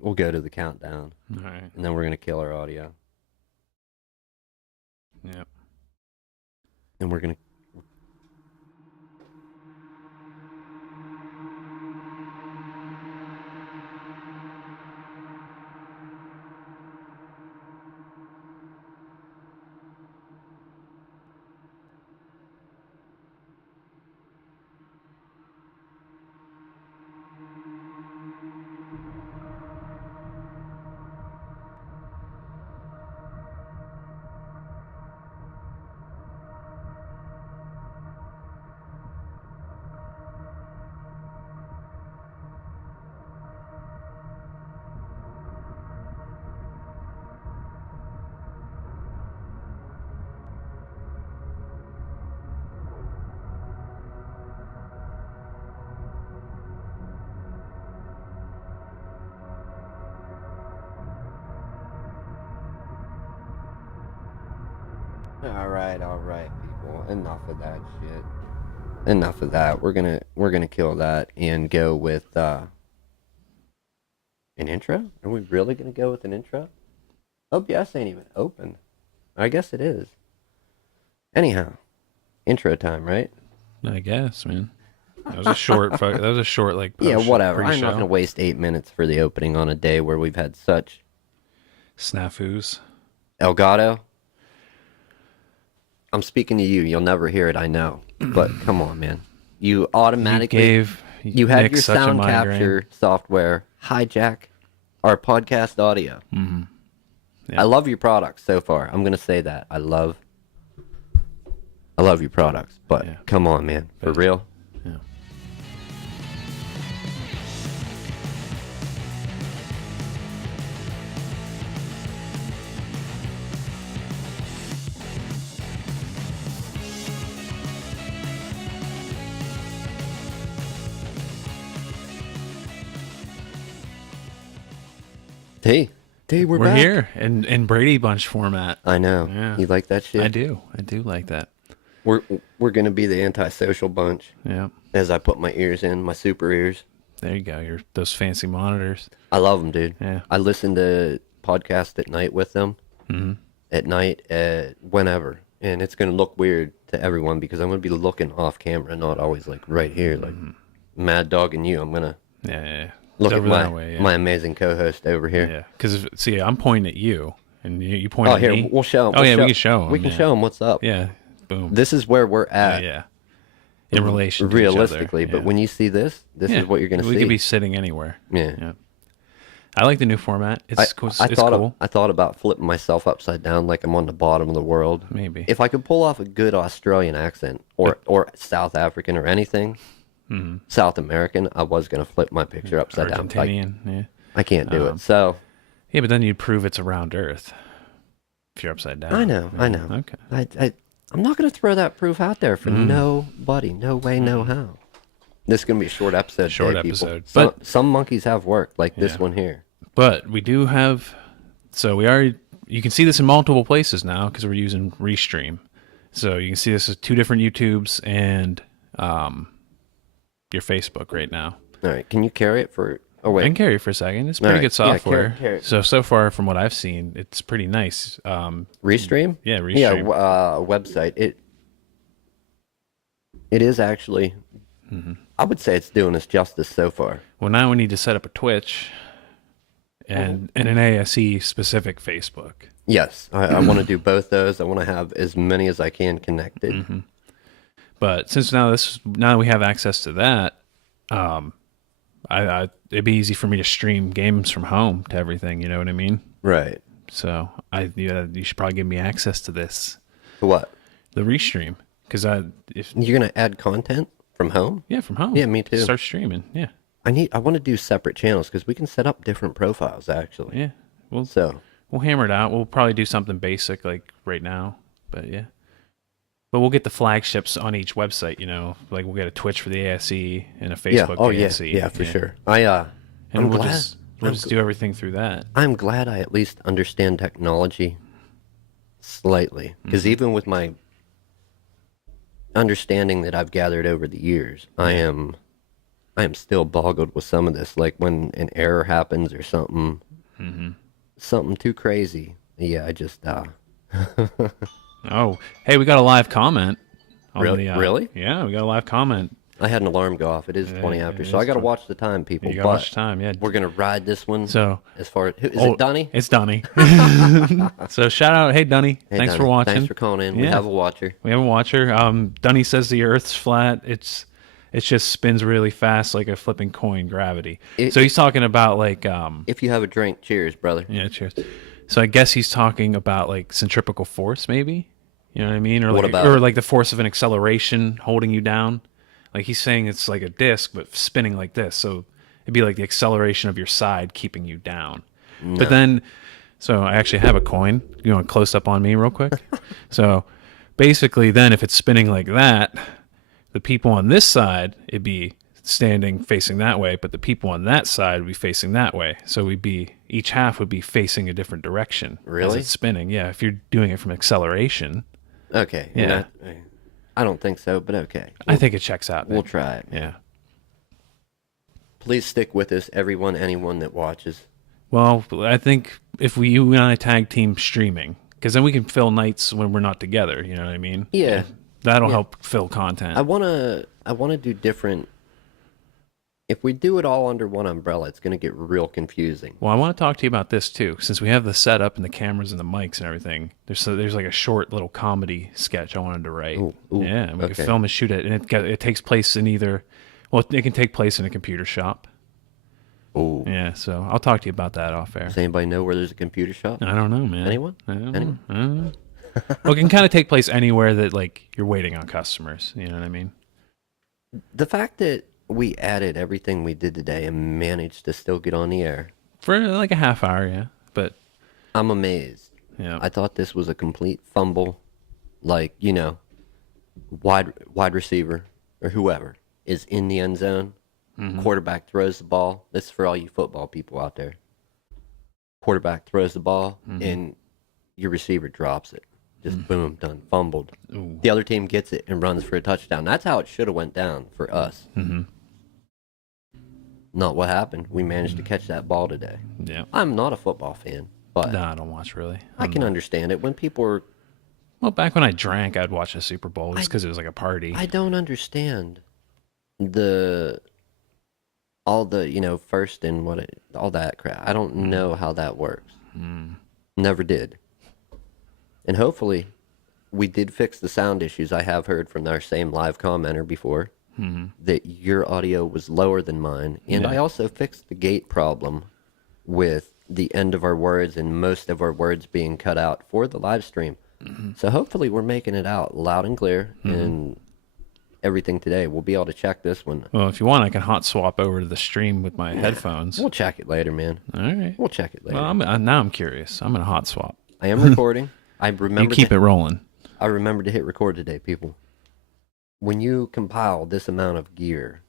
We'll go to the countdown, All right. and then we're gonna kill our audio, Yep. and we're gonna. All right, people. Enough of that shit. Enough of that. We're gonna kill that and go with an intro. Are we really gonna go with an intro? OBS ain't even open. I guess it is. Anyhow, intro time, right? I guess, man. That was a short. That was a short like. Yeah, whatever. I'm pre-show. not gonna waste 8 minutes for the opening on a day where we've had such Snafus. Elgato. I'm speaking to you. You'll never hear it, I know. But come on, man. You automatically you had Nick your such a sound migraine. capture software hijack our podcast audio. Mm-hmm. Yeah. I love your products so far. I'm gonna say that. I love your products. But Yeah. come on, man. For But- real. Yeah. Hey, we're We're back. here in Brady Bunch format. I know. Yeah. You like that shit? I do like that. We're gonna be the antisocial bunch Yeah. as I put my ears in, my super ears. There you go. Those fancy monitors. I love them, dude. Yeah. I listen to podcasts at night with them. Mm-hmm. At night, whenever, and it's gonna look weird to everyone because I'm gonna be looking off camera, not always like right here, like Mad Dog and you. I'm gonna Yeah. look It's at over my that way, yeah. my amazing co-host over here. Yeah. Because see, I'm pointing at you, and you point Oh, at here me. we'll show. Oh, yeah, we can show 'em, We can yeah. show them what's up. Yeah. Boom. This is where we're at. Yeah. In relation to realistically, each other. but when you see this Yeah. is what you're gonna see. We could be sitting anywhere. Yeah. Yeah. I like the new format. It's cool. I It's thought cool. I thought about flipping myself upside down like I'm on the bottom of the world. Maybe. If I could pull off a good Australian accent or South African or anything, South American, I was gonna flip my picture upside down. Argentinian. Yeah. I can't do it. So Yeah, but then you'd prove it's around Earth if you're upside down. I know. Okay. I'm not gonna throw that proof out there for nobody. No way, no how. This is gonna be a short episode. Short today, people. episode, Some, but- some monkeys have work, like this Yeah. one here. But we do have. So we already. You can see this in multiple places now because we're using Restream. So you can see this as two different YouTubes and your Facebook right now. All right, can you carry it for? Oh I wait, can carry it for a second. It's All pretty right. good software. Yeah, carry it. So far from what I've seen, it's pretty nice. Restream. Yeah, Yeah, Restream. website. It is actually. I would say it's doing us justice so far. Well, now we need to set up a Twitch and an ASE specific Facebook. Yes, I want to do both those. I want to have as many as I can connected. But since now that we have access to that, it'd be easy for me to stream games from home to everything. You know what I mean? Right. So you should probably give me access to this, For what? the Restream, because You're gonna add content from home? from home. Yeah, me too. Start streaming. Yeah, I want to do separate channels because we can set up different profiles actually. yeah. So We'll hammer it out. We'll probably do something basic like right now, but yeah. But we'll get the flagships on each website. You know, like we'll get a Twitch for the ASE and a yeah. Facebook Oh ASE. yeah, for sure. And I'm we'll glad. just do everything through that. I'm glad I at least understand technology slightly because even with my understanding that I've gathered over the years, I am I am still boggled with some of this. Like when an error happens or something, something too crazy. Yeah, I just Oh, hey, we got a live comment on really, the. really. Yeah, we got a live comment. I had an alarm go off. It is 20 It after, so I is got to 20. watch the time, people. You got to But watch time. Yeah. we're gonna ride this one So, as far as is oh, it Donnie? it's Dunny. So shout out, hey Dunny, Hey, thanks for Donnie. watching. Thanks for calling in. We Yeah. have a watcher. We have a watcher. Dunny says the Earth's flat. It's just spins really fast like a flipping coin, gravity. So he's talking about like If you have a drink, cheers, brother. yeah, cheers. So I guess he's talking about like centripetal force, maybe. You know what I mean? Or What like about or it? like the force of an acceleration holding you down. Like he's saying it's like a disc but spinning like this. So it'd be like the acceleration of your side keeping you down. No. But then so I actually have a coin. You want to close up on me real quick? So basically then if it's spinning like that, the people on this side, it'd be standing facing that way, but the people on that side would be facing that way. So we'd be each half would be facing a different direction as Really? it's spinning. Yeah, if you're doing it from acceleration, Okay. Yeah. I don't think so, but okay. I think it checks out. We'll Nick. try it. Yeah. Please stick with us, everyone, anyone that watches. Well, I think if you and I tag team streaming, because then we can fill nights when we're not together. You know what I mean? Yeah. That'll help fill content. I wanna do different. If we do it all under one umbrella, it's gonna get real confusing. Well, I want to talk to you about this too, since we have the setup and the cameras and the mics and everything. There's like a short little comedy sketch I wanted to write. Ooh, Yeah, and we okay. can film and shoot it, and it takes place in either. Well, it can take place in a computer shop. Oh. Yeah, so I'll talk to you about that off air. Does anybody know where there's a computer shop? I don't know, man. Anyone? I don't Anyone? know. I don't know. Well, it can kind of take place anywhere that like you're waiting on customers. You know what I mean? The fact that we added everything we did today and managed to still get on the air, For like a half hour, yeah. But I'm amazed. yeah, I thought this was a complete fumble. Like, wide receiver or whoever is in the end zone. Quarterback throws the ball. This is for all you football people out there. Quarterback throws the ball and your receiver drops it. Just boom, done, fumbled. Ooh. The other team gets it and runs for a touchdown. That's how it should have went down for us. Not what happened. We managed to catch that ball today. Yeah. I'm not a football fan, but No, I don't watch really. I can understand it when people are. Well, back when I drank, I'd watch a Super Bowl just because it was like a party. I don't understand all the first and all that crap. I don't know how that works. Never did. And hopefully, we did fix the sound issues. I have heard from our same live commenter before that your audio was lower than mine, and Yeah. I also fixed the gate problem with the end of our words and most of our words being cut out for the live stream. So hopefully, we're making it out loud and clear and everything today. We'll be able to check this one. Well, if you want, I can hot swap over to the stream with my headphones. We'll check it later, man. All right. We'll check it later. Well, now I'm curious. I'm gonna hot swap. I am recording. I You remember. keep it rolling. I remember to hit record today, people. When you compile this amount of gear,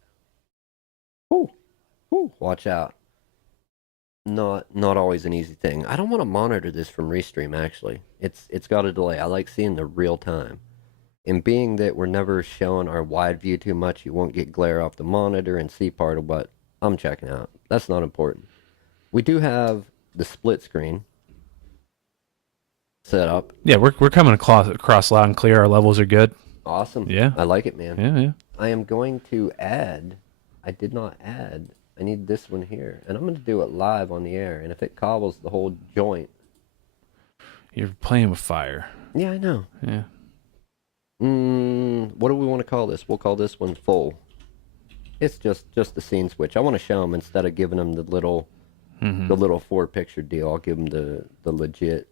watch out. Not always an easy thing. I don't want to monitor this from Restream. Actually, it's got a delay. I like seeing the real time. And being that we're never showing our wide view too much, you won't get glare off the monitor and see part of what I'm checking out. That's not important. We do have the split screen set up. Yeah, we're coming across loud and clear. Our levels are good. Awesome. Yeah. I like it, man. Yeah, yeah. I am going to add. I did not add. I need this one here. And I'm going to do it live on the air. And if it cobbles the whole joint. You're playing with fire. Yeah, I know. Yeah. What do we want to call this? We'll call this one full. It's just the scene switch. I want to show them instead of giving them the little 4-picture deal. I'll give them the legit.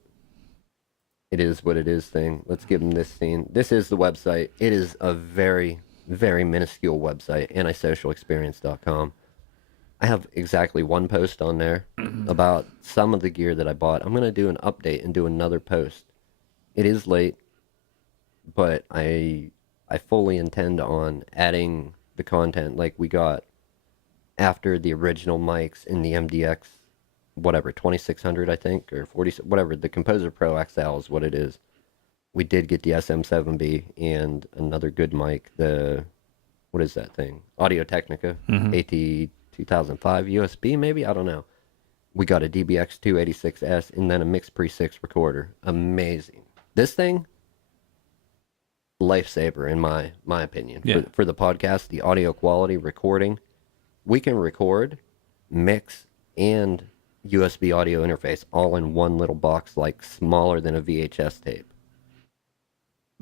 It is what it is thing. Let's give them this scene. This is the website. It is a very, very minuscule website. antisocialexperience.com. I have exactly one post on there about some of the gear that I bought. I'm going to do an update and do another post. It is late, but I fully intend on adding the content like we got after the original mics in the MDX, whatever, 2600 I think, or 40, whatever, the Composer Pro XL is what it is. We did get the SM7B and another good mic, what is that thing? Audio Technica, AT 2005 USB, maybe? I don't know. We got a DBX 286S and then a Mix Pre 6 recorder. Amazing. This thing, lifesaver in my opinion. Yeah. For the podcast, the audio quality, recording, we can record, mix, and USB audio interface all in one little box, like smaller than a VHS tape.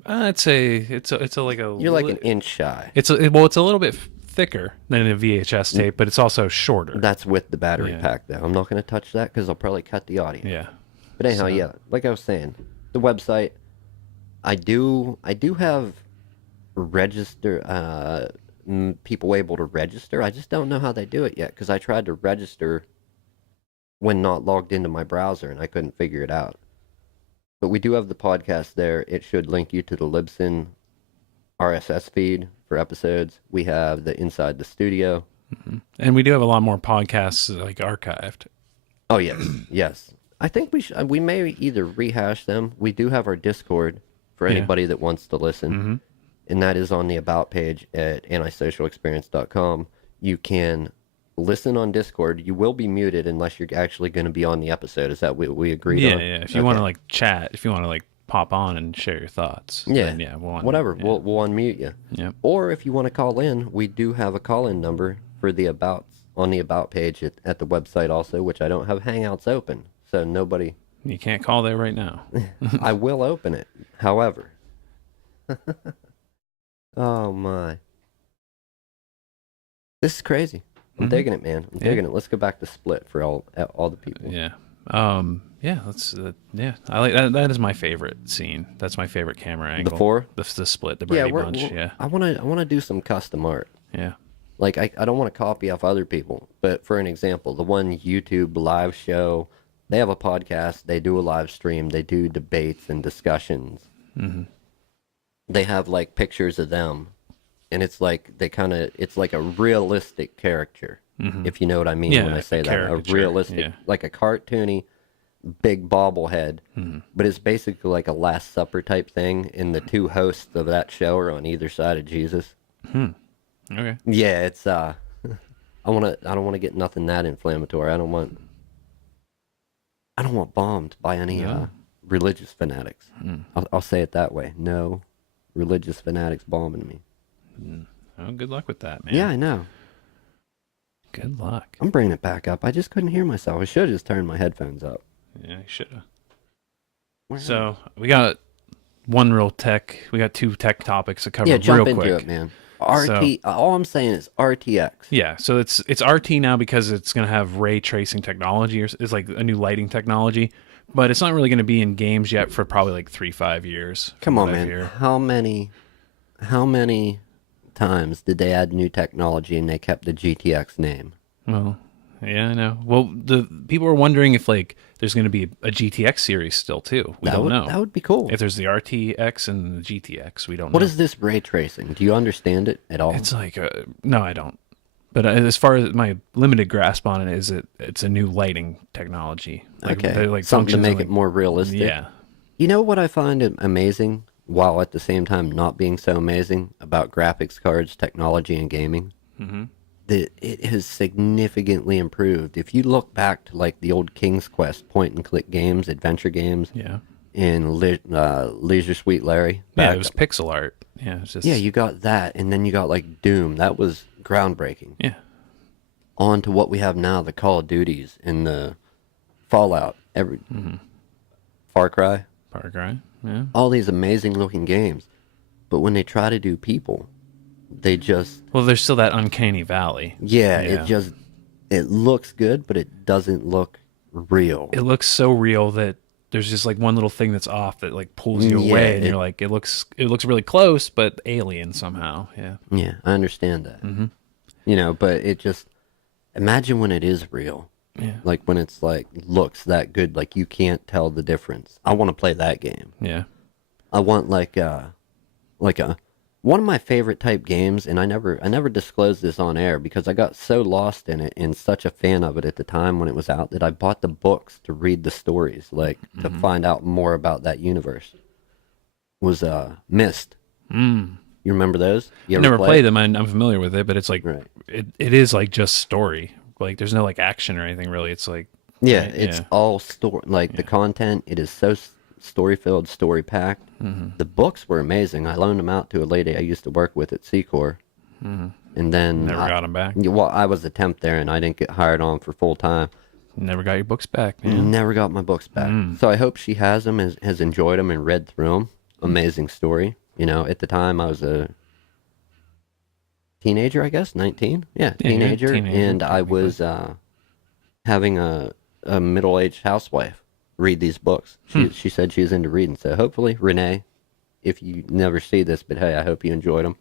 It's a like a. You're like an inch shy. It's a little bit thicker than a VHS tape, but it's also shorter. That's with the battery Yeah. pack, though. I'm not going to touch that because I'll probably cut the audio. Yeah. But anyhow, So- yeah, like I was saying, the website, I do have register people able to register. I just don't know how they do it yet because I tried to register when not logged into my browser and I couldn't figure it out. But we do have the podcast there. It should link you to the Libsyn RSS feed for episodes. We have the Inside the Studio. And we do have a lot more podcasts like archived. Oh yes, yes. I think we may either rehash them. We do have our Discord for anybody that wants to listen, and that is on the About page at antisocialexperience.com. You can listen on Discord. You will be muted unless you're actually going to be on the episode. Is that we agreed on? Yeah. If you want to like chat, if you want to like pop on and share your thoughts, then whatever. Yeah. We'll unmute you. Yep. Or if you want to call in, we do have a call-in number for the About on the About page at the website also, which I don't have Hangouts open, so nobody. You can't call there right now. I will open it, however. Oh my. This is crazy. I'm digging it, man. I'm digging it. Let's go back to Split for all the people. Yeah. Let's. I like that. That is my favorite scene. That's my favorite camera angle. The 4? The split. The Brady Bunch. Yeah. I wanna do some custom art. Yeah. Like I don't want to copy off other people, but for an example, the one YouTube live show, they have a podcast, they do a live stream, they do debates and discussions. They have like pictures of them, and it's like it's like a realistic character, if you know what I mean when I say that. A caricature, realistic, like a cartoony, big bobblehead, but it's basically like a Last Supper type thing, and the two hosts of that show are on either side of Jesus. Okay. Yeah, it's I don't want to get nothing that inflammatory. I don't want bombed by any religious fanatics. I'll say it that way. No religious fanatics bombing me. Oh, good luck with that, man. Yeah, I know. Good luck. I'm bringing it back up. I just couldn't hear myself. I should have just turned my headphones up. Yeah, you should have. So we got we got 2 tech topics to cover Yeah, jump real into quick. it, man. All I'm saying is RTX. Yeah, so it's RT now because it's going to have ray tracing technology, or it's like a new lighting technology, but it's not really going to be in games yet for probably like 3-5 years. Come on, man. How many times did they add new technology and they kept the GTX name? Well, yeah, I know. Well, the people are wondering if like there's going to be a GTX series still too. We don't know. That would be cool. If there's the RTX and the GTX, we don't know. What is this ray tracing? Do you understand it at all? It's like no, I don't. But as far as my limited grasp on it is, it's a new lighting technology. Like, okay, like something to make like, it more realistic. Yeah. You know what I find amazing, while at the same time not being so amazing about graphics cards, technology, and gaming? That it has significantly improved. If you look back to like the old King's Quest point-and-click games, adventure games, Yeah. and Leisure Suite Larry. Yeah, it was pixel art. Yeah, it's just Yeah, you got that, and then you got like Doom. That was groundbreaking. yeah. On to what we have now, the Call of Duties and the Fallout, Far Cry, Far Cry. Yeah. all these amazing looking games. But when they try to do people, they just Well, there's still that uncanny valley. it looks good, but it doesn't look real. It looks so real that there's just like one little thing that's off that like pulls you away, and you're like, it looks really close, but alien somehow. Yeah. Yeah, I understand that. You know, but it just, imagine when it is real. Yeah. Like when it's like looks that good, like you can't tell the difference. I want to play that game. Yeah. I want like a one of my favorite type games, and I never disclosed this on air because I got so lost in it and such a fan of it at the time when it was out that I bought the books to read the stories, like to find out more about that universe. Was Myst. You remember those? You I ever never play played it? them. I'm familiar with it, but it's like Right. it is like just story. Like there's no like action or anything really. It's like Yeah, right? it's Yeah. all story. Like the content, it is so story filled, story packed. The books were amazing. I loaned them out to a lady I used to work with at Secor, and then Never got them back. yeah, well, I was a temp there, and I didn't get hired on for full time. Never got your books back, man. Never got my books back. So I hope she has them, has enjoyed them, and read through them. Amazing story. You know, at the time I was a teenager, I guess, 19. Yeah, Yeah, you're a teenager, teenager, and I technically. was having a middle-aged housewife read these books. She said she was into reading. So hopefully, Renee, if you never see this, but hey, I hope you enjoyed them.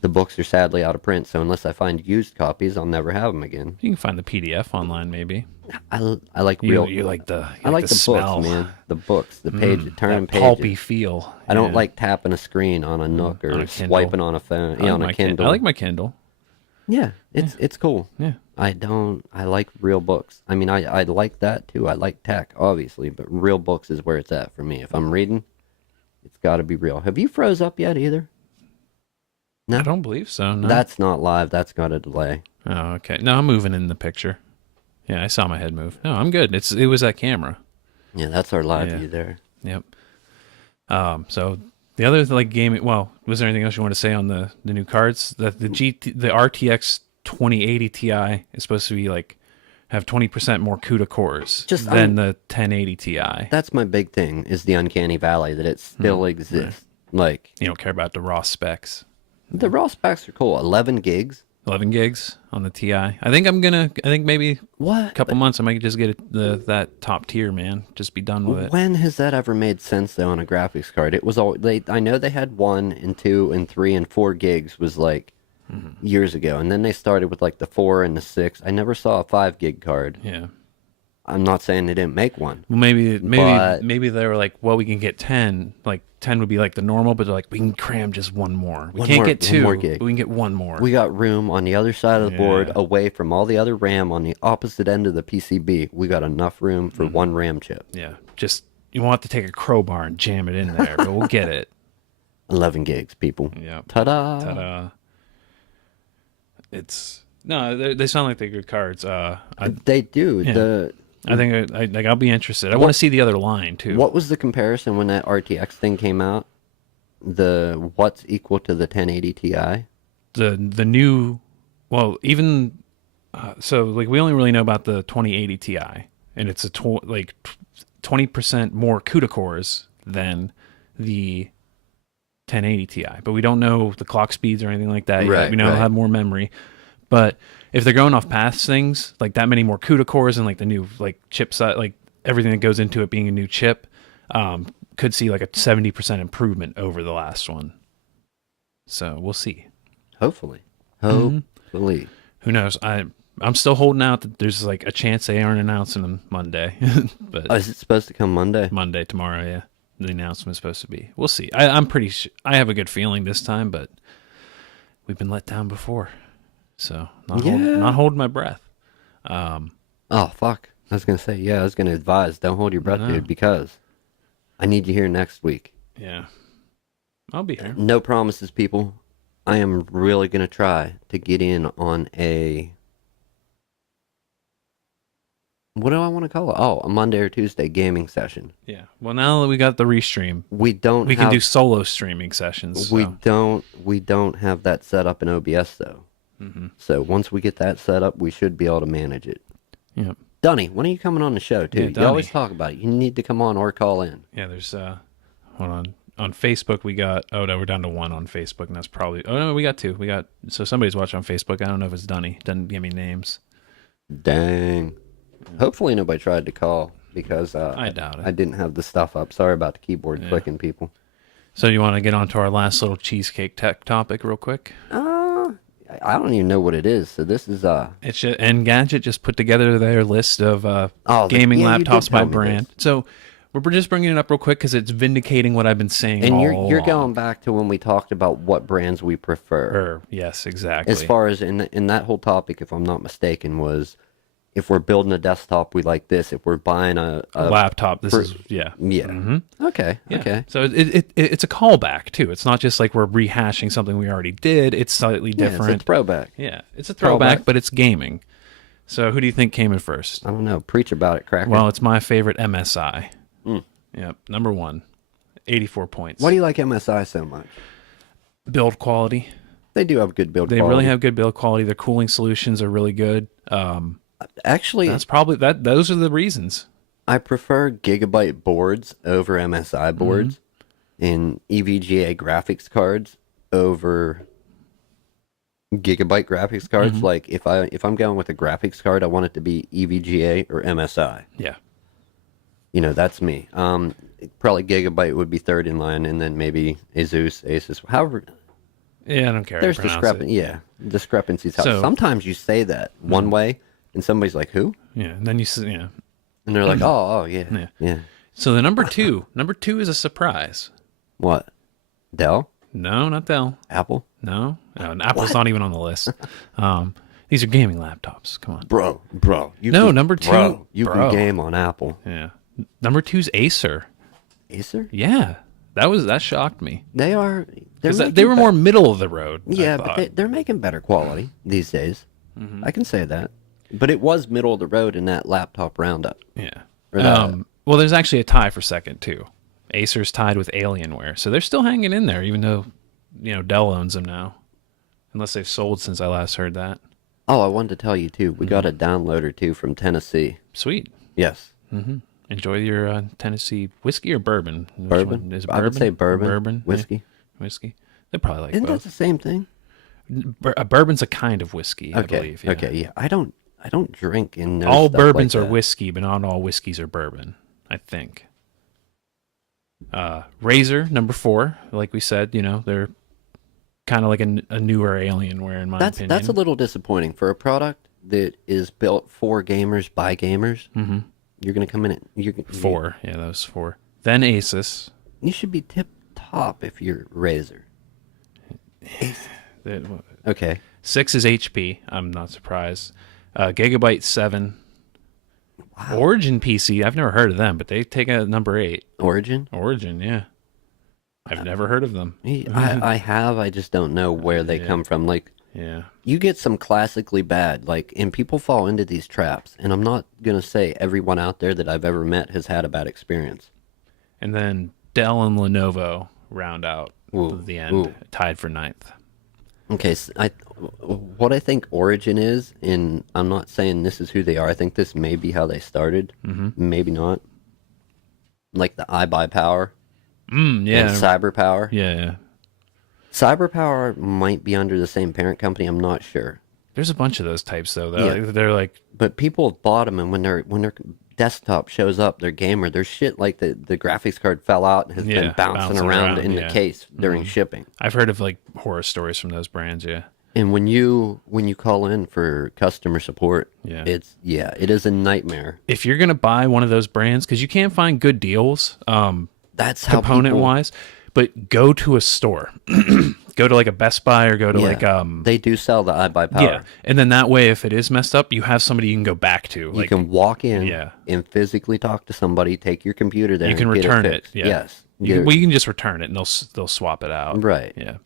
The books are sadly out of print, so unless I find used copies, I'll never have them again. You can find the PDF online, maybe. I like You real. you like the I like the smell, books, man. The books, the page, turning that pulpy pages. feel. I don't Yeah. like tapping a screen on a Nook or on a Kindle. swiping on a phone. I Yeah, like on a my Kindle. I like my Kindle. Yeah, it's cool. Yeah. I like real books. I mean, I like that too. I like tech, obviously, but real books is where it's at for me. If I'm reading, it's got to be real. Have you froze up yet either? No, I don't believe so. No. that's not live. That's got a delay. Oh, okay. No, I'm moving in the picture. Yeah, I saw my head move. No, I'm good. It was that camera. Yeah, that's our live Yeah. view there. Yep. So the other like gaming. Well, was there anything else you want to say on the new cards? The RTX 2080 Ti is supposed to be like have 20% more CUDA cores than the 1080 Ti. That's my big thing is the uncanny valley that it still exists. Like You don't care about the raw specs. the raw specs are cool. 11 gigs. 11 gigs on the Ti. I think maybe What? a couple months I might just get that top tier, man. Just be done with it. When has that ever made sense though on a graphics card? It was all I know they had 1 and 2 and 3 and 4 gigs was like years ago, and then they started with like the 4 and the 6. I never saw a 5 gig card. Yeah. I'm not saying they didn't make one. Well, maybe But- maybe they were like, well, we can get 10. Like 10 would be like the normal, but they're like, we can cram just one more. We One can't more- get one 2. more gig. But we can get one more. We got room on the other side of the board, Yeah. away from all the other RAM on the opposite end of the PCB. We got enough room for one RAM chip. Yeah. Just you won't have to take a crowbar and jam it in there, but we'll get it. 11 gigs, people. Yeah. Ta-da! Ta-da. It's no, they sound like they're good cards. They do. Yeah. I think I'll be interested. I want to see the other line too. What was the comparison when that RTX thing came out? The what's equal to the 1080 Ti? The new, well, even so, like we only really know about the 2080 Ti, and it's a 20% more CUDA cores than the 1080 Ti, but we don't know the clock speeds or anything like that yet. Right, We know it'll right. have more memory, but if they're going off past things like that many more CUDA cores and like the new like chip set, like everything that goes into it being a new chip, could see like a 70% improvement over the last one. So we'll see. Hopefully. Mm-hmm. Hopefully. Who knows? I'm still holding out that there's like a chance they aren't announcing them Monday, but Oh, is it supposed to come Monday? Monday tomorrow, yeah. The announcement is supposed to be. We'll see. I'm pretty. I have a good feeling this time, but we've been let down before, so not holding my breath. Oh, fuck. I was going to say, yeah, I was going to advise, don't hold your breath, No. dude, because I need you here next week. Yeah, I'll be here. No promises, people. I am really going to try to get in on a... What do I want to call it? Oh, a Monday or Tuesday gaming session. Yeah. Well, now that we got the restream, We don't we have... can do solo streaming sessions. We So. don't have that set up in OBS, though. Mm-hmm. So once we get that set up, we should be able to manage it. Yep. Dunny, when are you coming on the show, too? Yeah, You always Dunny. talk about it. You need to come on or call in. Yeah. There's hold on Facebook we got. Oh no, we're down to 1 on Facebook, and that's probably. Oh no, we got 2. We got so somebody's watching on Facebook. I don't know if it's Dunny. Doesn't give me names. Dang. Hopefully nobody tried to call because I doubt it. I didn't have the stuff up. Sorry about the keyboard Yeah. clicking, people. So you want to get on to our last little cheesecake tech topic real quick? I don't even know what it is. So this is It's just, Engadget just put together their list of Oh, gaming yeah, you did laptops by tell me brand. this. So we're just bringing it up real quick because it's vindicating what I've been saying. and all you're along. going back to when we talked about what brands we prefer. Yes, exactly. As far as in that whole topic, if I'm not mistaken, was if we're building a desktop, we like this. If we're buying a laptop, this is yeah. Okay. Yeah. Okay. So it's a callback too. It's not just like we're rehashing something we already did. It's slightly Yeah, different. it's a throwback. Yeah, it's a throwback, Throwback. but it's gaming. So who do you think came in first? I don't know. Preach about it, Cracker. Well, it's my favorite MSI. Yep, number 1, 84 points. Why do you like MSI so much? Build quality. They do have good build They quality. really have good build quality. Their cooling solutions are really good. Actually, That's probably that. Those are the reasons. I prefer Gigabyte boards over MSI boards and EVGA graphics cards over Gigabyte graphics cards. Like if I'm going with a graphics card, I want it to be EVGA or MSI. Yeah. You know, that's me. Probably Gigabyte would be third in line, and then maybe Asus. However, Yeah, I don't care. there's how to pronounce it. discrepancies. So- Sometimes you say that one way, and somebody's like, "Who?" Yeah, and then yeah. And they're like, "Oh, yeah, yeah." So the number two is a surprise. What? Dell? No, not Dell. Apple? No, and Apple's not even on the list. These are gaming laptops. Come on. Bro, you No, can, number two- bro, you bro. can game on Apple. Yeah. Number 2's Acer. Acer? Yeah, that shocked me. They are. They're 'Cause making they were be- more middle of the road. I Yeah, thought. but they're making better quality these days. I can say that. But it was middle of the road in that laptop roundup. Yeah. Or that- Well, there's actually a tie for second too. Acer's tied with Alienware, so they're still hanging in there, even though Dell owns them now, unless they've sold since I last heard that. Oh, I wanted to tell you too. We got a downloader too from Tennessee. Sweet. Yes. Enjoy your Tennessee whiskey or bourbon. Which Bourbon? one? Is it I would say bourbon. Bourbon. Whiskey. Yeah. Whiskey. They probably like Isn't that both. the same thing? A bourbon's a kind of whiskey, I Okay. believe. Yeah. Okay. Yeah. I don't drink in no All stuff bourbons like are that. whiskey, but not all whiskeys are bourbon, I think. Razor, number 4, like we said, they're kind of like a newer Alienware in my opinion. That's a little disappointing for a product that is built for gamers by gamers. Mm-hmm. You're gonna come in at 4. Yeah, that was 4. Then Asus. You should be tip top if you're Razer. Okay. 6 is HP. I'm not surprised. Gigabyte 7. Wow. Origin PC. I've never heard of them, but they take a number 8. Origin. Origin, yeah. I've never heard of them. I have. I just don't know where they come from. Like, Yeah. you get some classically bad, like, and people fall into these traps. And I'm not gonna say everyone out there that I've ever met has had a bad experience. And then Dell and Lenovo round out the end, tied for 9th. Okay, so what I think Origin is, and I'm not saying this is who they are. I think this may be how they started. Maybe not. Like the iBuyPower Yeah. and CyberPower. Yeah. CyberPower might be under the same parent company. I'm not sure, There's a bunch of those types though. Yeah. They're like but people have bought them, and when their desktop shows up, their gamer, their shit like the graphics card fell out and has been bouncing around in the case during shipping. I've heard of like horror stories from those brands. Yeah. And when you call in for customer support, Yeah. it is a nightmare. If you're gonna buy one of those brands, because you can't find good deals, That's how component people, wise, but go to a store, go to like a Best Buy or go to like they do sell the iBuyPower. yeah, and then that way, if it is messed up, you have somebody you can go back to. You Like can walk in Yeah. and physically talk to somebody, take your computer there, you can and get return it it. fixed. Yeah. Yes. You can just return it and they'll swap it out. Right. Yeah.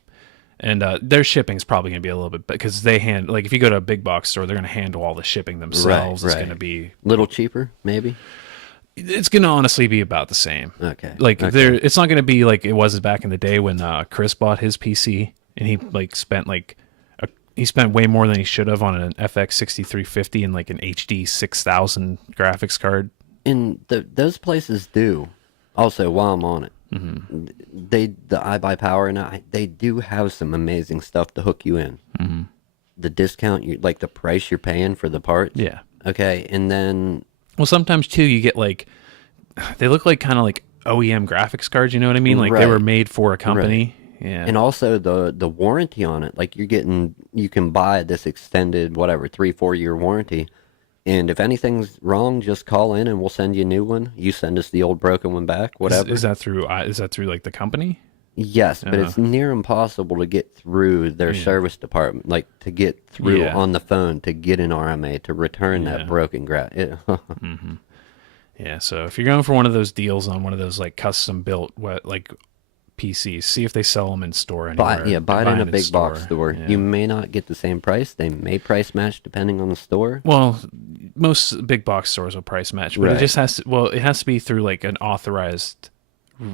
And their shipping's probably going to be a little bit because they like if you go to a big box store, they're going to handle all the shipping themselves. It's right. going to be Little cheaper, maybe? it's going to honestly be about the same. Okay. Like okay. it's not going to be like it was back in the day when Chris bought his PC and he like spent he spent way more than he should have on an FX 6350 and like an HD 6000 graphics card. And those places do. Also, while I'm on it, the iBuyPower and they do have some amazing stuff to hook you in. The discount, like the price you're paying for the parts. Yeah. Okay, and then Well, sometimes too, you get like they look like kind of like OEM graphics cards. You know what I mean? Like they were Right. made for a company. Yeah. and also the warranty on it. Like you can buy this extended 3-4 year warranty. And if anything's wrong, just call in and we'll send you a new one. You send us the old broken one back, whatever. Is that through like the company? Yes, but it's near impossible to get through their service department, like to get through on the phone to get an RMA to return that broken grass. Yeah, so if you're going for one of those deals on one of those like custom built like PCs, see if they sell them in store anywhere. Buy it in a big box store. Yeah. You may not get the same price. They may price match depending on the store. Well, most big box stores will price match, but it just has to. Well, it has to be through like an authorized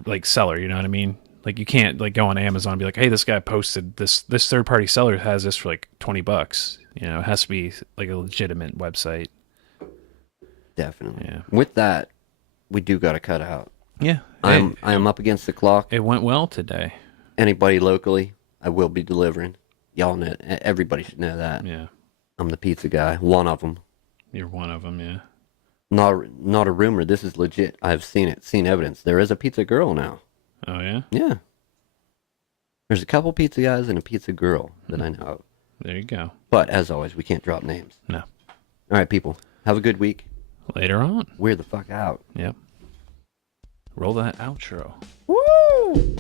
like seller. You know what I mean? Like you can't like go on Amazon and be like, hey, this guy posted this third party seller has this for like $20. You know, it has to be like a legitimate website. Definitely. Yeah. With that, we do got to cut out. Yeah. I am up against the clock. It went well today. Anybody locally, I will be delivering. Y'all know. Everybody should know that. Yeah. I'm the pizza guy. One of them. You're one of them. Yeah. Not a rumor. This is legit. I've seen it. Seen evidence. There is a pizza girl now. Oh yeah. Yeah. There's a couple pizza guys and a pizza girl that I know of. There you go. But as always, we can't drop names. No. All right, people. Have a good week. Later on. We're the fuck out. Yep. Roll that outro. Woo!